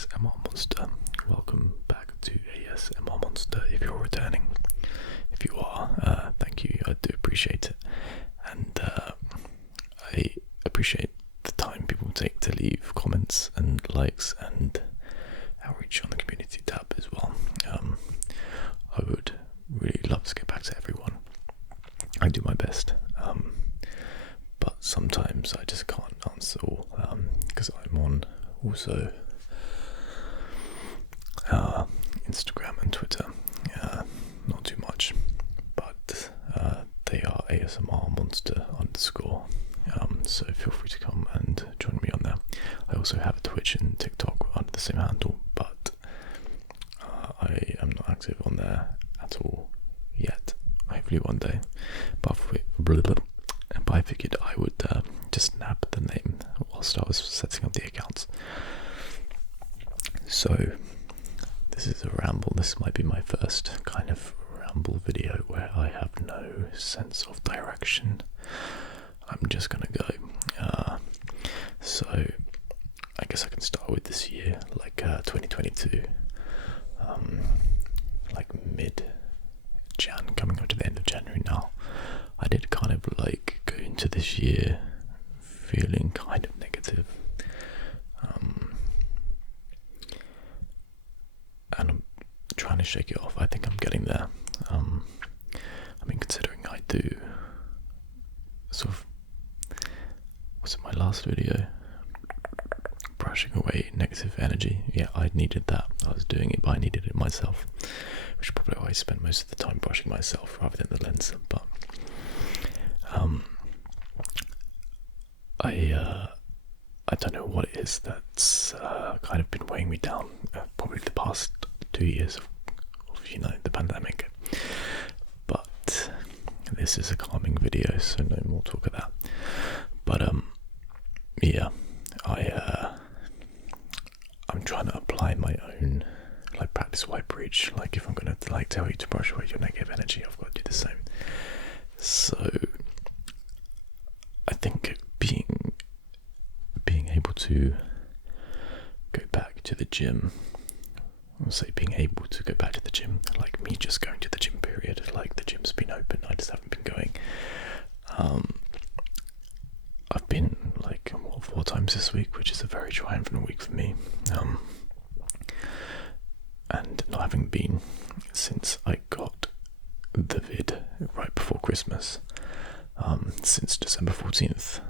ASMR Monster. Welcome back to ASMR Monster if you're returning. If you are, thank you, I do appreciate it. And I appreciate the time people take to leave comments and likes and outreach on the community tab as well. I would really love to get back to everyone. I do my best, but sometimes I just can't answer all, because I'm on also Instagram and Twitter, not too much, but they are ASMR Monster _, so feel free to come and join me on there. I also have a Twitch and TikTok under the same handle, but I am not active on there at all yet. Hopefully one day, but I figured I would just nab the name whilst I was setting up the accounts. So this is a ramble. This might be my first kind of ramble video where I have no sense of direction. I'm just gonna go. So I guess I can start with this year, like 2022, like mid-Jan, coming up to the end of January now. I did kind of like go into this year feeling kind of negative. And I'm trying to shake it off. I think I'm getting there. I mean, considering I do sort of, was it my last video? Brushing away negative energy. Yeah, I needed that. I was doing it, but I needed it myself, which is probably why I spent most of the time brushing myself rather than the lens. But I don't know what it is that's kind of been weighing me down, probably the past 2 years of the pandemic. But this is a calming video, so no more talk of that. But yeah, I'm trying to apply my own practice what I preach. Like, if I'm gonna tell you to brush away your negative energy, I've got to do the same. So I think being able to go back to the gym, I'll say being able to go back to the gym, like me just going to the gym period, like the gym's been open, I just haven't been going. I've been 4 times this week, which is a very triumphant week for me. And not having been since I got the vid right before Christmas, since December 14th.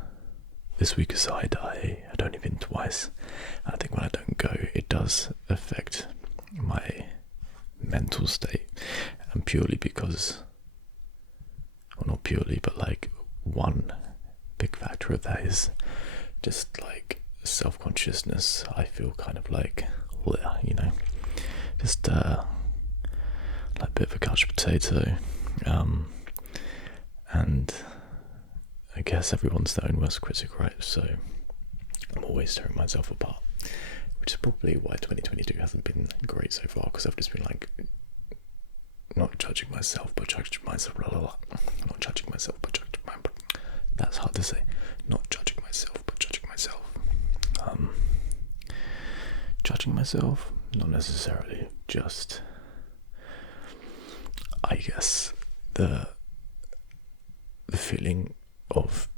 This week aside, I had only been twice. I think when I don't go, it does affect my mental state, and purely because, well, not purely, but one big factor of that is just self-consciousness. I feel kind of just a bit of a couch potato, and I guess everyone's their own worst critic, right? So I'm always tearing myself apart, which is probably why 2022 hasn't been great so far, because I've just been not judging myself, but judging myself, not judging myself, but judging that's hard to say. Not judging myself, but judging myself. Judging myself, not necessarily, just, I guess, the feeling of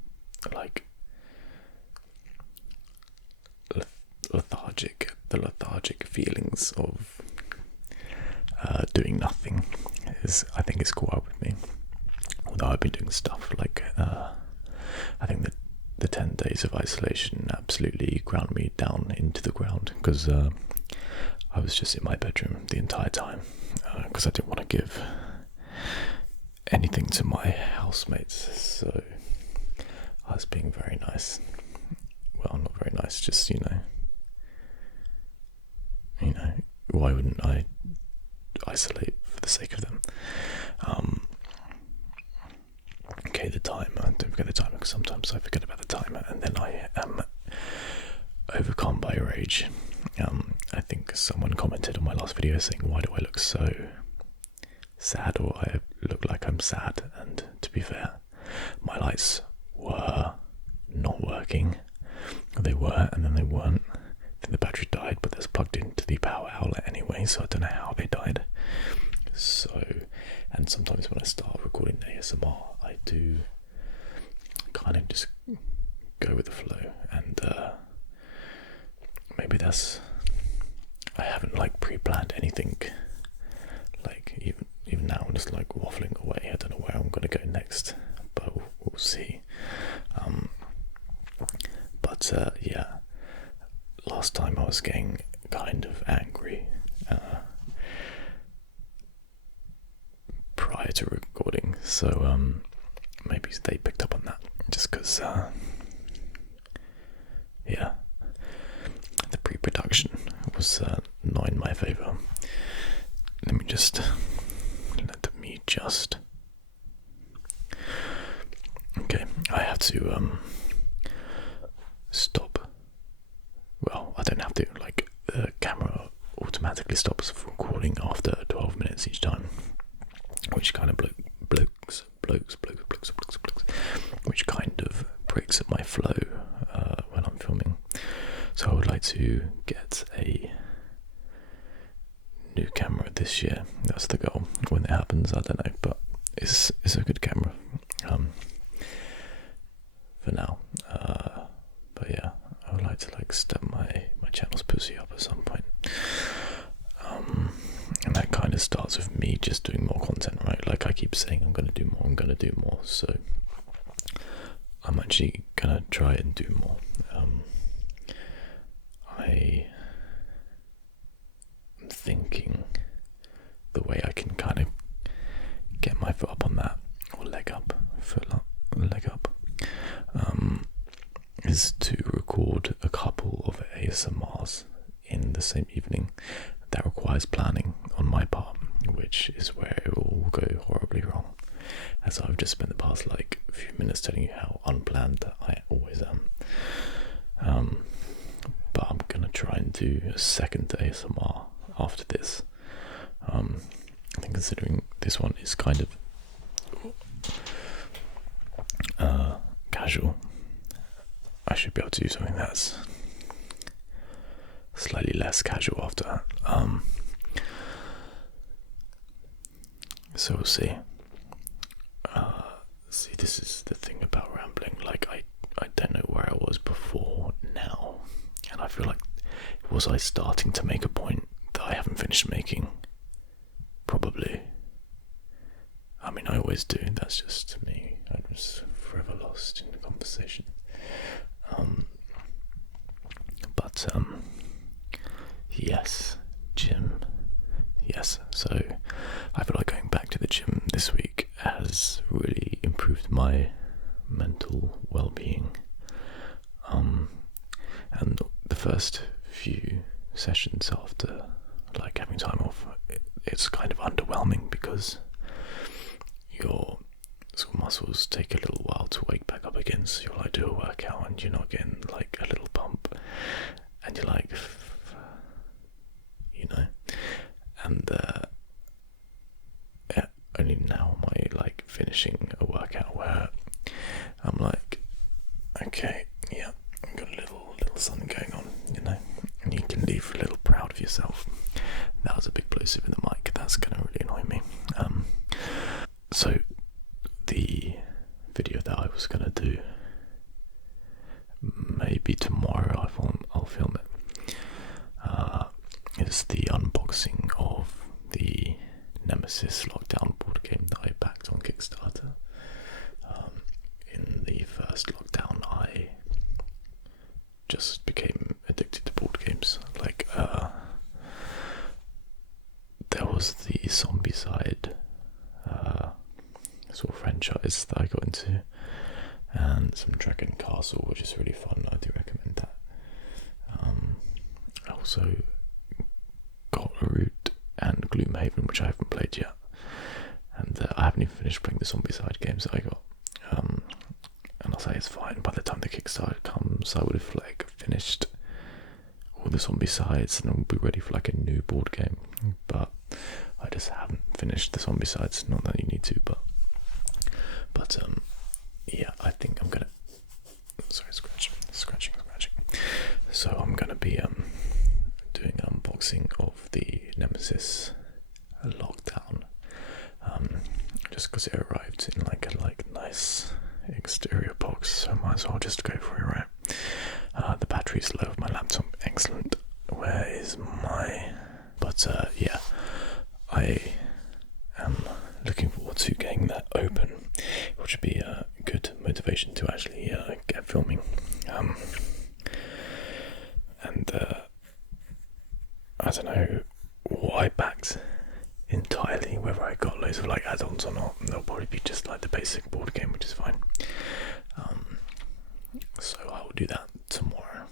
lethargic feelings of doing nothing I think it's caught up with me. Although I've been doing stuff I think that the 10 days of isolation absolutely ground me down into the ground, because I was just in my bedroom the entire time, because I didn't want to give anything to my housemates, so I was being very nice. Well, not very nice, just why wouldn't I isolate for the sake of them? Okay, the timer, don't forget the timer, because sometimes I forget about the timer and then I am overcome by rage. I think someone commented on my last video saying, why do I look so sad, or I look like I'm sad, and to be fair, my lights were not working. They were, and then they weren't. I think the battery died, but was plugged into the power outlet anyway, so I don't know how they died. So, and sometimes when I start recording ASMR, I do kind of just go with the flow, and maybe I haven't like pre-planned anything. Like even now, I'm just like waffling away. I don't know where I'm gonna go next, but we'll see. Yeah, last time I was getting kind of angry prior to recording, so maybe they picked up on that, just because yeah, the pre-production was not in my favour. Let me just okay, I have to stop. Well, I don't have to, like, the camera automatically stops recording after 12 minutes each time, which kind of blokes, which kind of breaks up my flow when I'm filming. So I would like to get a new camera this year. That's the goal. When it happens, I don't know, but it's a good camera for now. But yeah, I would like to like step my channel's pussy up at some point. And that kind of starts with me just doing more content, right? Like I keep saying I'm gonna do more, so I'm actually gonna try and do more. I'm thinking the way I can kind of get my foot up on that, or leg up, is to record a couple of ASMRs in the same evening. That requires planning on my part, which is where it will go horribly wrong, as I've just spent the past like few minutes telling you how unplanned I always am. But I'm gonna try and do a second ASMR after this. I think considering this one is kind of casual, I should be able to do something that's slightly less casual after that. So we'll see. See, this is the thing about rambling. Like I don't know where I was before now, and I feel like, was I starting to make a point that I haven't finished making? Probably. I mean, I always do. That's just me. I was forever lost in the conversation. Yes, gym. Yes, so I feel like going back to the gym this week has really improved my mental well-being. And the first few sessions after like having time off, it's kind of underwhelming because your sort of muscles take a little while to wake back up again. So you'll like do a workout and you're not getting like a little pump, and you're like, you know, and yeah, only now am I like finishing a workout where I'm like, okay, yeah, I've got a little something going on, you know, and you can leave a little proud of yourself. That was a big plosive in the mic. That's gonna really annoy me. So the video that I was gonna do, maybe tomorrow I'll film it, is the unboxing of the Nemesis lockdown board game that I backed on Kickstarter. In the first lockdown, I just became addicted to board games. Like, there was the Zombicide sort of franchise that I got into, and some Dragon Castle, which is really fun. I do recommend that. I also got Root and Gloomhaven, which I haven't played yet, and I haven't even finished playing the Zombicide games that I got. And I'll say it's fine. By the time the Kickstarter comes, I would have like finished all the Zombicides and I'll be ready for like a new board game. But I just haven't finished the Zombicides. Not that you need to, but yeah, I think I'm gonna. Sorry, scratching. So I'm gonna be doing unboxing of the Nemesis lockdown, just because it arrived in like a nice exterior box, so I might as well just go for it, right? The battery's low of my laptop, excellent. Where is my... But yeah, I am looking forward to getting that open, which would be a good motivation to actually get filming. And I don't know what I backed entirely, whether I got loads of like add-ons or not. They'll probably be just like the basic board game, which is fine. So I will do that tomorrow.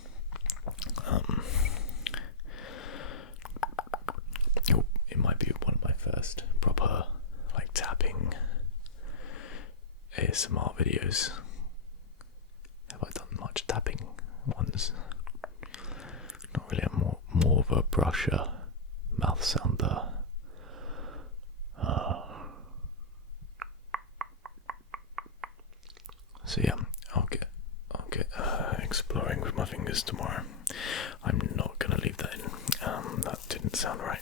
It might be one of my first proper like tapping ASMR videos. Have I done much tapping ones? Not really. I'm more of a brusher, mouth sounder. So yeah, I'll get exploring with my fingers tomorrow. I'm not gonna leave that in. That didn't sound right.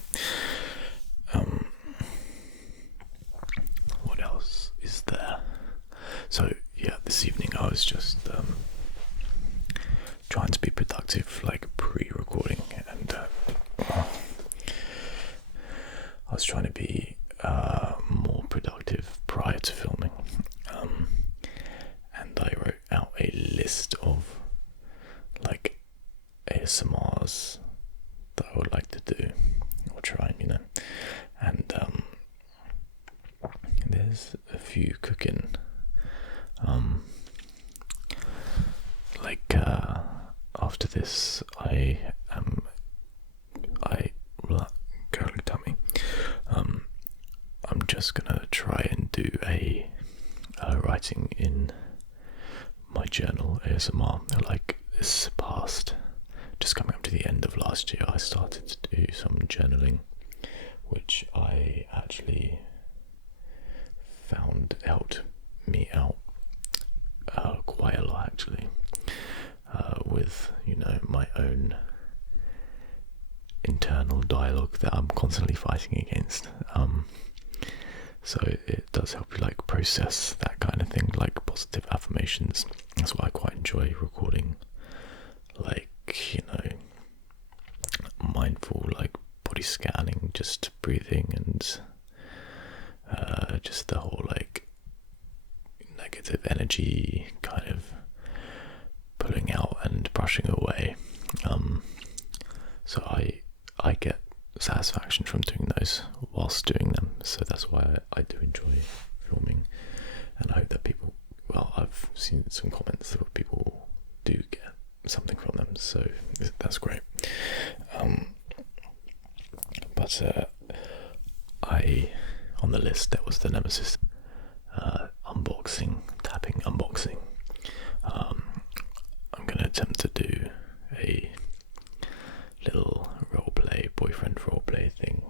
What else is there? So yeah, this evening I was just trying to be productive, like pre-recording, and I was trying to be more productive prior to filming, and I wrote out a list of like ASMRs that I would like to do or try, and there's a few cooking, after this curly tummy. I'm just gonna try and do a writing in my journal ASMR. Like this past, just coming up to the end of last year, I started to do some journaling, which I actually found helped me out quite a lot, actually, with my own internal dialogue that I'm constantly fighting against. So it does help you like process that kind of thing, like positive affirmations. That's why I quite enjoy recording, like mindful like body scanning, just breathing, and just the whole like negative energy kind of pulling out and brushing away. So I get satisfaction from doing those whilst doing them, so that's why I do enjoy filming, and I hope that people, well, I've seen some comments that people do get something from them, so that's great. But on the list there was the Nemesis tapping unboxing. I'm going to attempt to do a little boyfriend roleplay thing.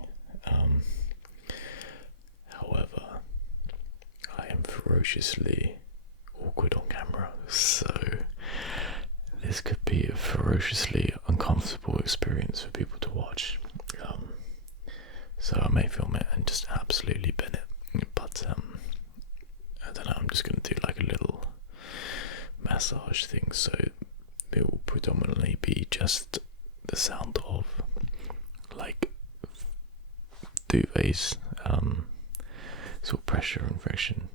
However, I am ferociously awkward on camera, so this could be a ferociously uncomfortable experience for people to watch. So I may film it and just absolutely bin it, but I don't know, I'm just going to do like a little massage thing, so it will predominantly be just the sound of like duvets, sort of pressure and friction.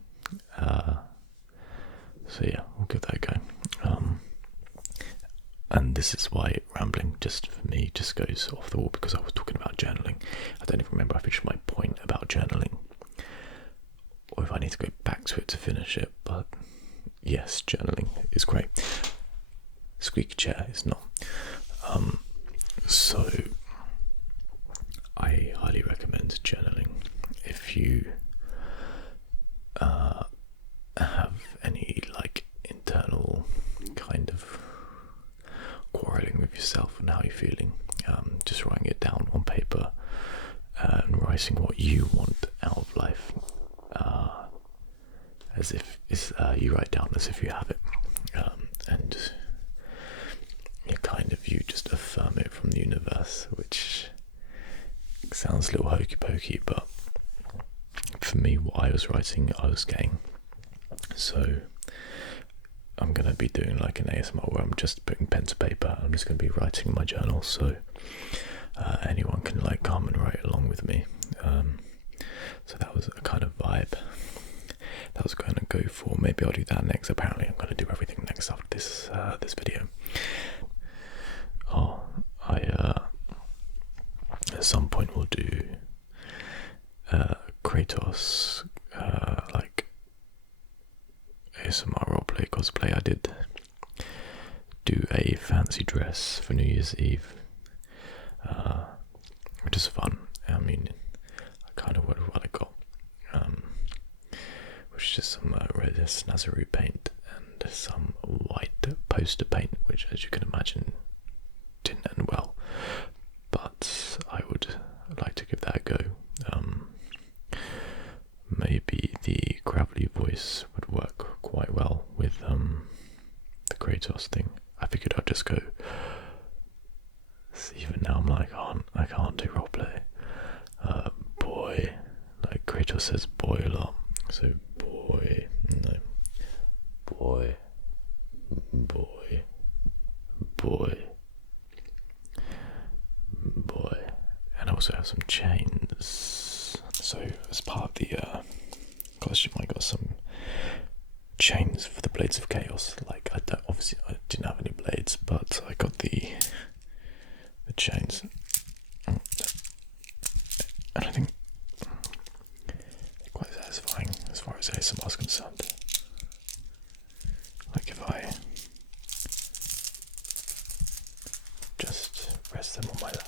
So yeah, we'll give that a go. And this is why rambling just for me just goes off the wall, because I was talking about journaling. I don't even remember I finished my point about journaling, or if I need to go back to it to finish it, but yes, journaling is great. Squeaky chair is not. So I highly recommend journaling. If you have any like internal kind of quarrelling with yourself and how you're feeling, just writing it down on paper and writing what you want out of life, as if you write down as if you have it, and you just affirm it from the universe, which sounds a little hokey pokey, but for me, what I was writing, I was getting. So I'm going to be doing like an ASMR where I'm just putting pen to paper. I'm just going to be writing in my journal, so anyone can like come and write along with me. So that was a kind of vibe that I was going to go for. Maybe I'll do that next. Apparently I'm going to do everything next after this this video. At some point we'll do Kratos like ASMR roleplay cosplay. I did do a fancy dress for New Year's Eve, which is fun. I mean, I kind of wondered what I got, which is just some red snazaroo paint and some white poster paint, which, as you can imagine, didn't end well. But I would like to give that a go. Maybe the gravelly voice would work quite well with the Kratos thing. I figured I'd just go. See, even now I'm like, I can't do roleplay. Boy, like Kratos says boy a lot. So boy, no, boy, boy, boy, boy, and I also have some chains. So as part of the costume, I got some chains for the Blades of Chaos. Like I didn't have any blades, but I got the chains, and I think they're quite satisfying as far as ASMR is concerned. Like if I just rest them on my lap.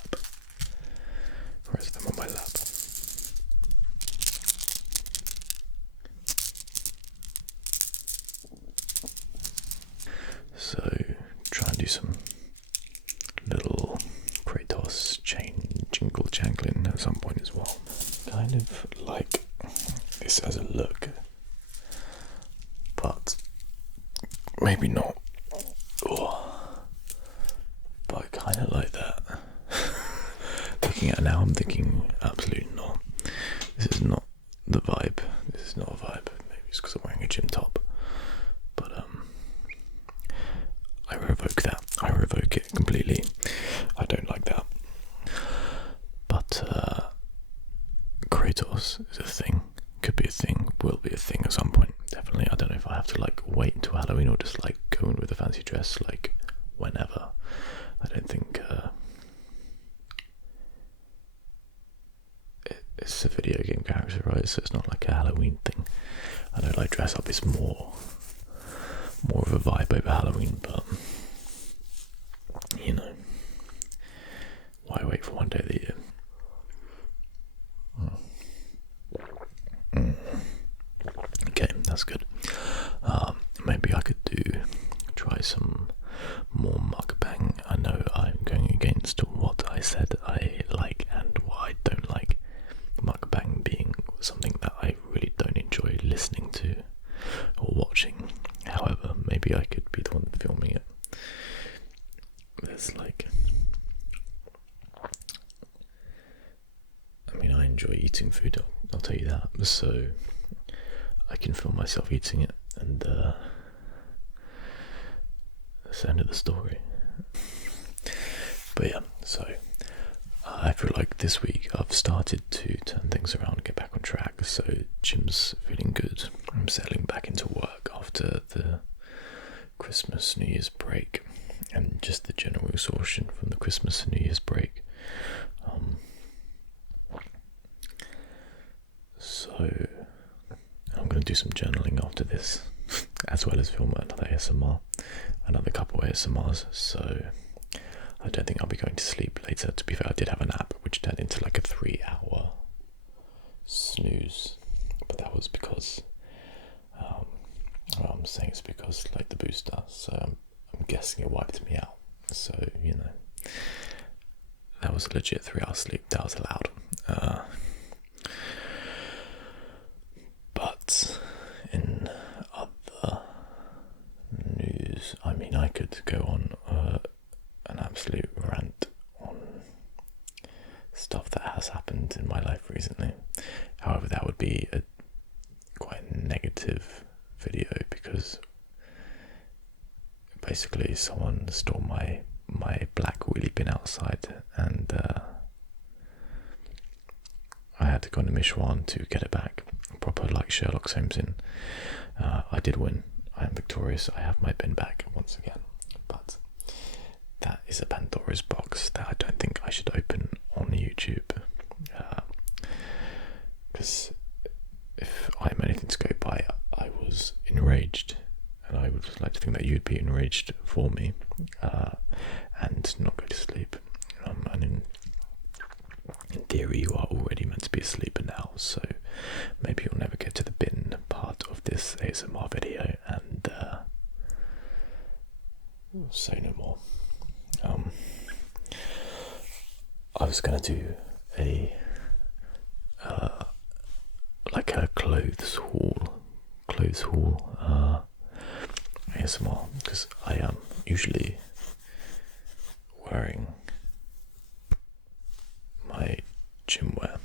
So try and do some little Kratos chain jingle jangling at some point as well. Kind of like this as a look, but maybe not. Oh, but I kind of like that. Looking at it now, I'm thinking absolutely not. This is not the vibe. This is not a vibe. Maybe it's because I'm wearing a gym top. But I revoke that. I revoke it completely. I don't like that. But Kratos is a thing. Could be a thing. Will be a thing at some point. Definitely. I don't know if I have to like wait until Halloween or just like go in with a fancy dress like whenever. I don't think it's a video game character, right? So it's not like a Halloween thing. I know like dress up is more of a vibe over Halloween, but you know, why wait for one day of the year? Okay, that's good. Maybe I could try some more mukbang. I know I'm going against what I said I like and what I don't like. Mukbang being something that I really don't enjoy listening to or watching. However, maybe I could be the one filming it. There's like, I mean, I enjoy eating food, I'll tell you that, so I can film myself eating it, and that's the end of the story. But yeah, so I feel like this week I've started to turn things around and get back on track, so gym's feeling good. I'm settling back into work after the Christmas, New Year's break, and just the general exhaustion from the Christmas and New Year's break. So I'm going to do some journaling after this, as well as film another couple ASMRs, so I don't think I'll be going to sleep later. To be fair, I did have a nap, which turned into like a 3-hour snooze, but that was because, well, I'm saying it's because like the booster, so I'm guessing it wiped me out. So, you know, that was a legit 3-hour sleep. That was allowed. But in other news, I mean, I could go on an absolute rant on stuff that has happened in my life recently. However, that would be a quite negative video, because basically someone stole my black wheelie bin outside, and I had to go on a mission to get it back, proper like Sherlock Holmes in. I did win. I am victorious. I have my bin back once again, but that is a Pandora's box that I don't think I should open on YouTube, because if I am anything to go by, I was enraged, and I would like to think that you'd be enraged for me, and not go to sleep. And in theory, you are already meant to be asleep now, so maybe you'll never get to the bin part of this ASMR video, and say no more. I was gonna do a like a clothes haul ASMR, because I am usually wearing my gym wear,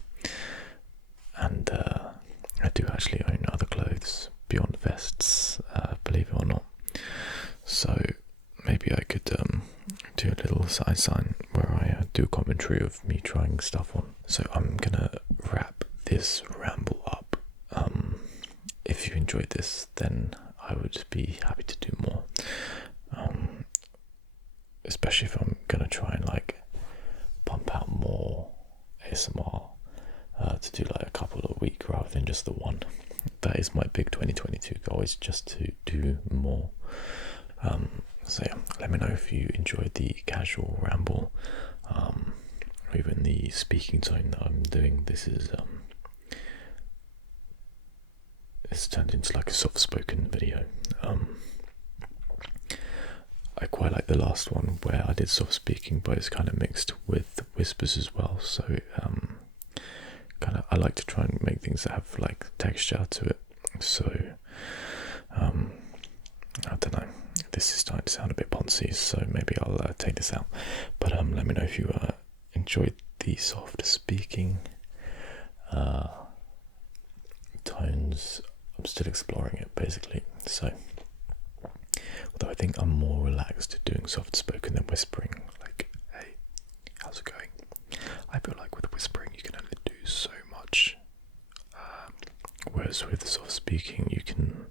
and I do actually own other clothes beyond vests, believe it or not. So maybe I could do a little side sign where I do commentary of me trying stuff on. So I'm gonna wrap this ramble up. If you enjoyed this, then I would be happy to do more, especially if I'm gonna try and like pump out more ASMR, to do like a couple a week rather than just the one. That is my big 2022 goal, is just to do more. So yeah, let me know if you enjoyed the casual ramble, or even the speaking tone that I'm doing. This is it's turned into like a soft-spoken video. I quite like the last one where I did soft speaking, but it's kind of mixed with whispers as well. So I like to try and make things that have like texture to it. So I don't know, this is starting to sound a bit poncy, so maybe I'll take this out. But let me know if you enjoyed the soft speaking tones. I'm still exploring it basically. So although I think I'm more relaxed doing soft spoken than whispering, like, hey, how's it going? I feel like with whispering you can only do so much, whereas with soft speaking you can